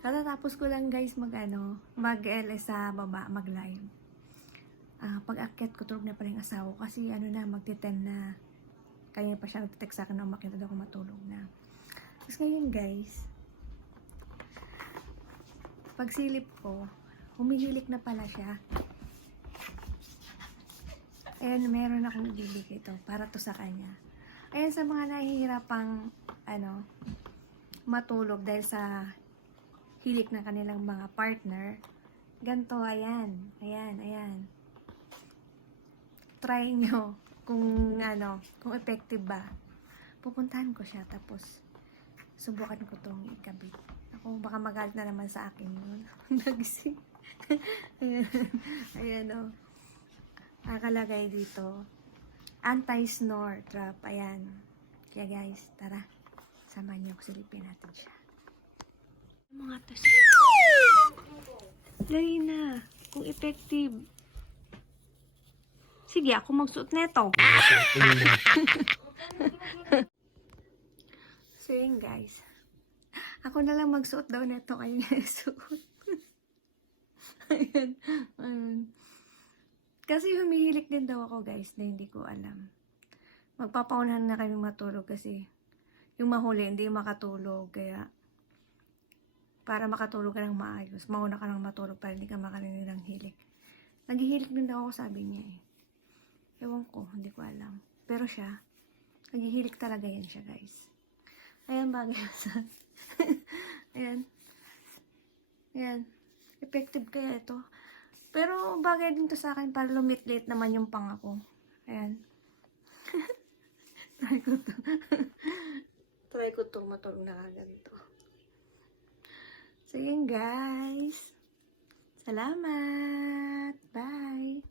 Katatapos ko lang guys mag-LS sa baba, mag-live. Pag-akyat ko, tulog na pala yung asawa ko kasi magti-10 na. Kaya pa siya nagtitext sa akin na umakyat na ako matulog na. Tapos ngayon guys, pagsilip ko, humihilik na pala siya. Ayan, meron akong ibibigay ito para to sa kanya. Ayan, sa mga nahihirapang matulog dahil sa hilik ng kanilang mga partner, ganito, ayan. Try nyo kung kung effective ba. Pupuntahan ko siya, tapos subukan ko tong ikabit. Ako, baka magalit na naman sa akin yun. Nagising. Ayan. Nakalagay dito, anti-snore trap. Ayan. Kaya guys, tara. Samahan niyo ako, silipin natin siya. Mga tas. Dali na. Kung effective. Sige, ako magsuot neto. So yun guys. Ako na lang magsuot daw neto, kayo na suot. Ayan. Kasi humihilik din daw ako guys na hindi ko alam. Magpapaunahan na kami matulog kasi yung mahuli hindi makatulog. Kaya para makatulog ka ng maayos, mauna ka ng matulog para hindi ka makarinig ng hilik. Naghihilik din daw ako, sabi niya eh. Ewan ko, hindi ko alam. Pero siya, naghihilik talaga yan siya guys. Ayan, bagay sa... Ayan. Effective kaya ito. Pero bagay din to sa akin para lumit-lit naman yung pangako. Ayan. Try ko to matulog na kaganito. So yun guys. Salamat. Bye.